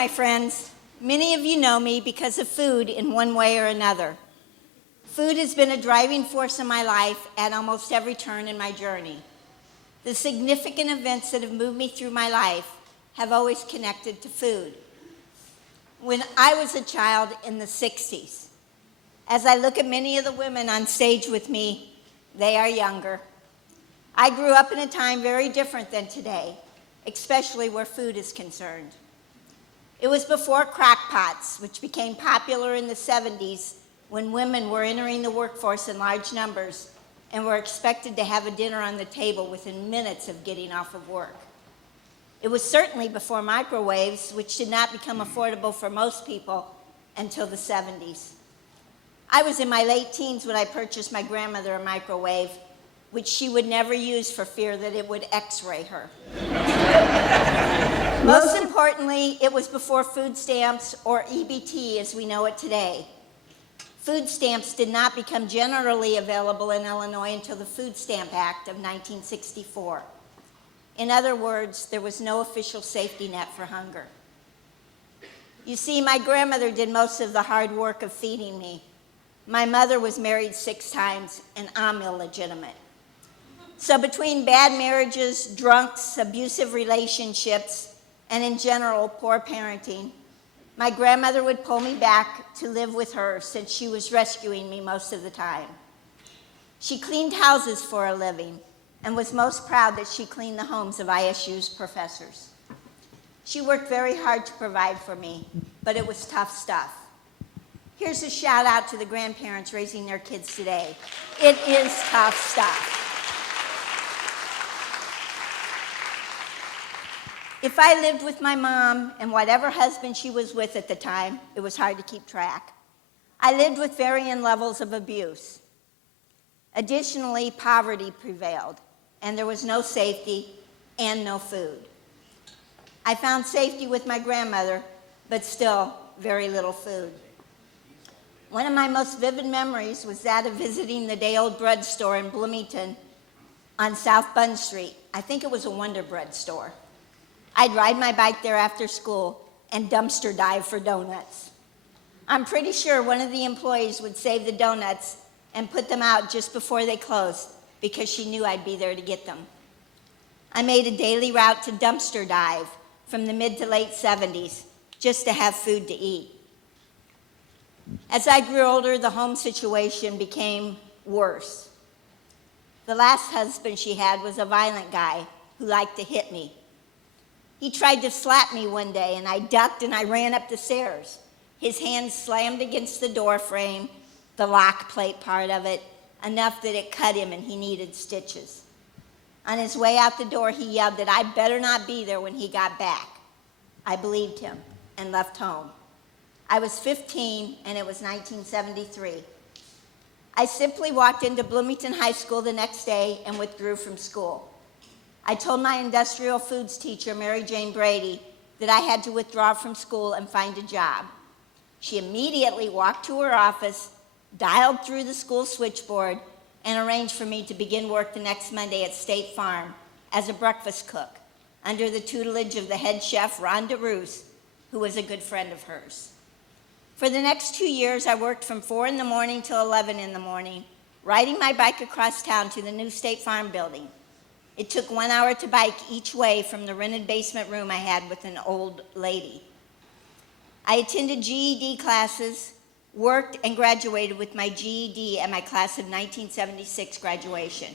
my friends. Many of you know me because of food in one way or another. Food has been a driving force in my life at almost every turn in my journey. The significant events that have moved me through my life have always connected to food. When I was a child in the 60s, as I look at many of the women on stage with me, they are younger. I grew up in a time very different than today, especially where food is concerned. It was before crock pots, which became popular in the 70s when women were entering the workforce in large numbers and were expected to have a dinner on the table within minutes of getting off of work. It was certainly before microwaves, which did not become affordable for most people until the 70s. I was in my late teens when I purchased my grandmother a microwave, which she would never use for fear that it would X-ray her. Most importantly, it was before food stamps or EBT as we know it today. Food stamps did not become generally available in Illinois until the Food Stamp Act of 1964. In other words, there was no official safety net for hunger. You see, my grandmother did most of the hard work of feeding me. My mother was married 6 times, and I'm illegitimate. So between bad marriages, drunks, abusive relationships, and in general, poor parenting, my grandmother would pull me back to live with her since she was rescuing me most of the time. She cleaned houses for a living and was most proud that she cleaned the homes of ISU's professors. She worked very hard to provide for me, but it was tough stuff. Here's a shout out to the grandparents raising their kids today. It is tough stuff. If I lived with my mom and whatever husband she was with at the time, it was hard to keep track. I lived with varying levels of abuse. Additionally, poverty prevailed, and there was no safety and no food. I found safety with my grandmother, but still very little food. One of my most vivid memories was that of visiting the day-old bread store in Bloomington on South Bunn Street. I think it was a Wonder Bread store. I'd ride my bike there after school and dumpster dive for donuts. I'm pretty sure one of the employees would save the donuts and put them out just before they closed because she knew I'd be there to get them. I made a daily route to dumpster dive from the mid to late 70s just to have food to eat. As I grew older, the home situation became worse. The last husband she had was a violent guy who liked to hit me. He tried to slap me one day, and I ducked and I ran up the stairs. His hand slammed against the door frame, the lock plate part of it, enough that it cut him and he needed stitches. On his way out the door, he yelled that I better not be there when he got back. I believed him and left home. I was 15, and it was 1973. I simply walked into Bloomington High School the next day and withdrew from school. I told my industrial foods teacher, Mary Jane Brady, that I had to withdraw from school and find a job. She immediately walked to her office, dialed through the school switchboard, and arranged for me to begin work the next Monday at State Farm as a breakfast cook under the tutelage of the head chef, Rhonda Roos, who was a good friend of hers. For the next 2 years, I worked from 4 in the morning till 11 in the morning, riding my bike across town to the new State Farm building. It took 1 hour to bike each way from the rented basement room I had with an old lady. I attended GED classes, worked, and graduated with my GED at my class of 1976 graduation.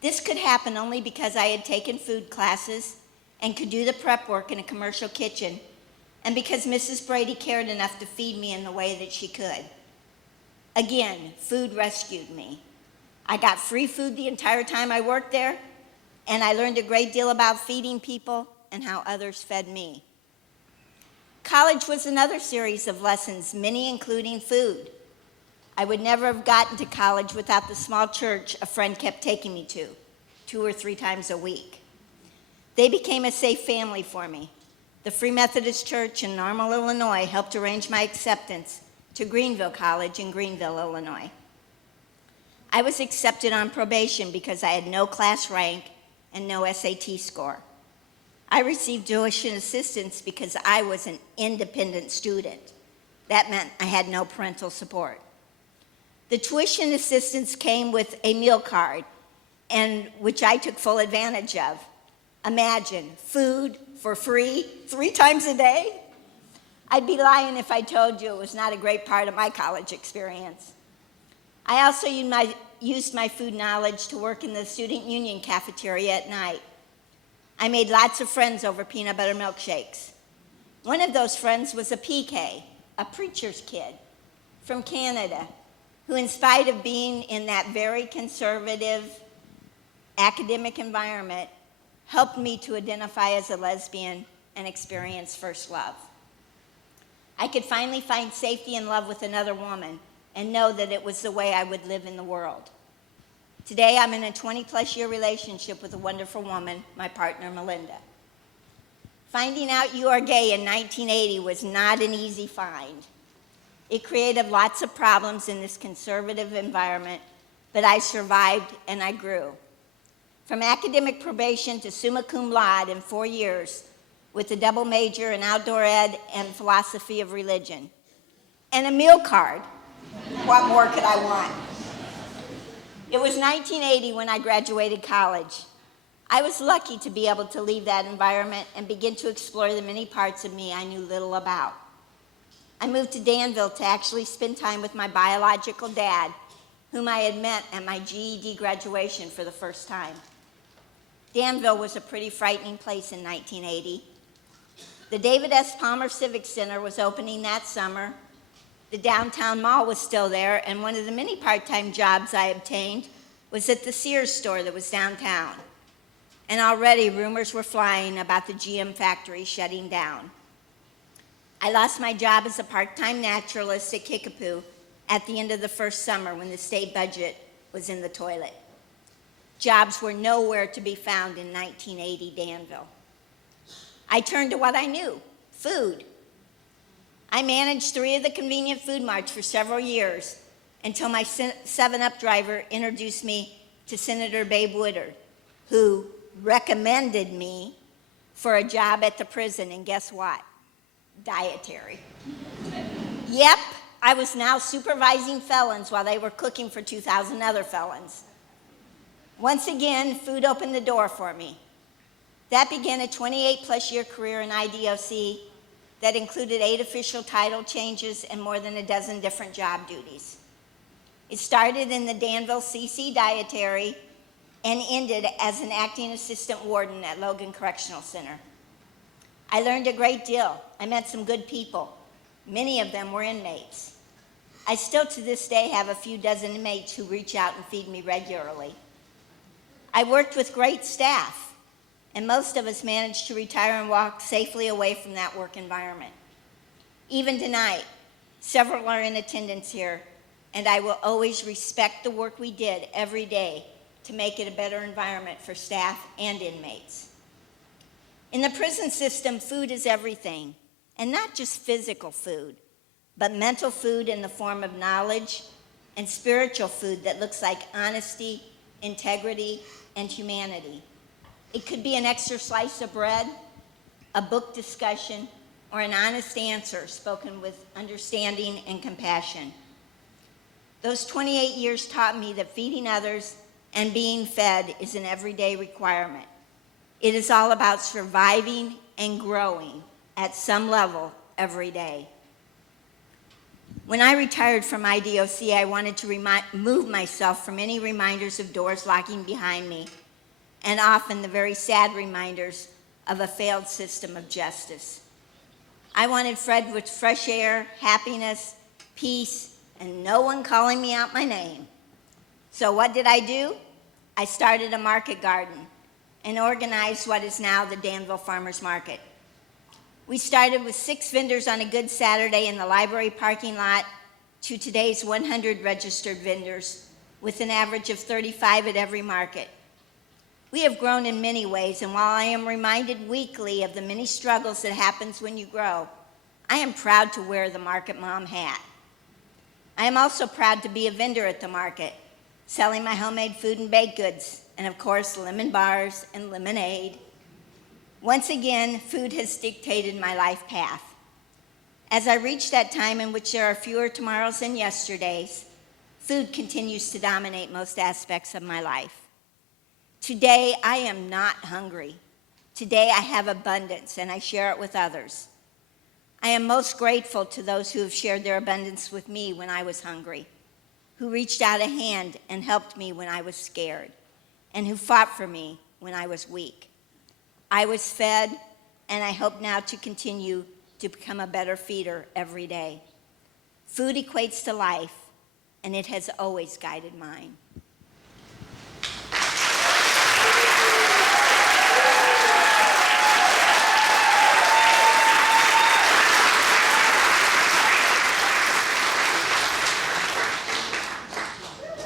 This could happen only because I had taken food classes and could do the prep work in a commercial kitchen, and because Mrs. Brady cared enough to feed me in the way that she could. Again, food rescued me. I got free food the entire time I worked there, and I learned a great deal about feeding people and how others fed me. College was another series of lessons, many including food. I would never have gotten to college without the small church a friend kept taking me to, 2 or 3 times a week. They became a safe family for me. The Free Methodist Church in Normal, Illinois helped arrange my acceptance to Greenville College in Greenville, Illinois. I was accepted on probation because I had no class rank and no SAT score. I received tuition assistance because I was an independent student. That meant I had no parental support. The tuition assistance came with a meal card, and which I took full advantage of. Imagine, food for free 3 times a day? I'd be lying if I told you it was not a great part of my college experience. I also used my food knowledge to work in the student union cafeteria at night. I made lots of friends over peanut butter milkshakes. One of those friends was a PK, a preacher's kid from Canada, who in spite of being in that very conservative academic environment, helped me to identify as a lesbian and experience first love. I could finally find safety and love with another woman and know that it was the way I would live in the world. Today, I'm in a 20-plus year relationship with a wonderful woman, my partner, Melinda. Finding out you are gay in 1980 was not an easy find. It created lots of problems in this conservative environment, but I survived and I grew. From academic probation to summa cum laude in 4 years, with a double major in outdoor ed and philosophy of religion. And a meal card. What more could I want? It was 1980 when I graduated college. I was lucky to be able to leave that environment and begin to explore the many parts of me I knew little about. I moved to Danville to actually spend time with my biological dad, whom I had met at my GED graduation for the first time. Danville was a pretty frightening place in 1980. The David S. Palmer Civic Center was opening that summer. The downtown mall was still there, and one of the many part-time jobs I obtained was at the Sears store that was downtown. And already rumors were flying about the GM factory shutting down. I lost my job as a part-time naturalist at Kickapoo at the end of the first summer when the state budget was in the toilet. Jobs were nowhere to be found in 1980 Danville. I turned to what I knew, food. I managed 3 of the convenient food marts for several years until my 7-Up driver introduced me to Senator Babe Woodard, who recommended me for a job at the prison, and guess what? Dietary. Yep, I was now supervising felons while they were cooking for 2,000 other felons. Once again, food opened the door for me. That began a 28-plus year career in IDOC that included 8 official title changes and more than a dozen different job duties. It started in the Danville CC Dietary and ended as an acting assistant warden at Logan Correctional Center. I learned a great deal. I met some good people. Many of them were inmates. I still to this day have a few dozen inmates who reach out and feed me regularly. I worked with great staff, and most of us managed to retire and walk safely away from that work environment. Even tonight, several are in attendance here, and I will always respect the work we did every day to make it a better environment for staff and inmates. In the prison system, food is everything, and not just physical food, but mental food in the form of knowledge and spiritual food that looks like honesty, integrity, and humanity. It could be an extra slice of bread, a book discussion, or an honest answer spoken with understanding and compassion. Those 28 years taught me that feeding others and being fed is an everyday requirement. It is all about surviving and growing at some level every day. When I retired from IDOC, I wanted to remove myself from any reminders of doors locking behind me, and often the very sad reminders of a failed system of justice. I wanted Fred with fresh air, happiness, peace, and no one calling me out my name. So what did I do? I started a market garden and organized what is now the Danville Farmers Market. We started with 6 vendors on a good Saturday in the library parking lot to today's 100 registered vendors with an average of 35 at every market. We have grown in many ways, and while I am reminded weekly of the many struggles that happens when you grow, I am proud to wear the Market Mom hat. I am also proud to be a vendor at the market, selling my homemade food and baked goods, and of course, lemon bars and lemonade. Once again, food has dictated my life path. As I reach that time in which there are fewer tomorrows than yesterdays, food continues to dominate most aspects of my life. Today, I am not hungry. Today, I have abundance, and I share it with others. I am most grateful to those who have shared their abundance with me when I was hungry, who reached out a hand and helped me when I was scared, and who fought for me when I was weak. I was fed, and I hope now to continue to become a better feeder every day. Food equates to life, and it has always guided mine.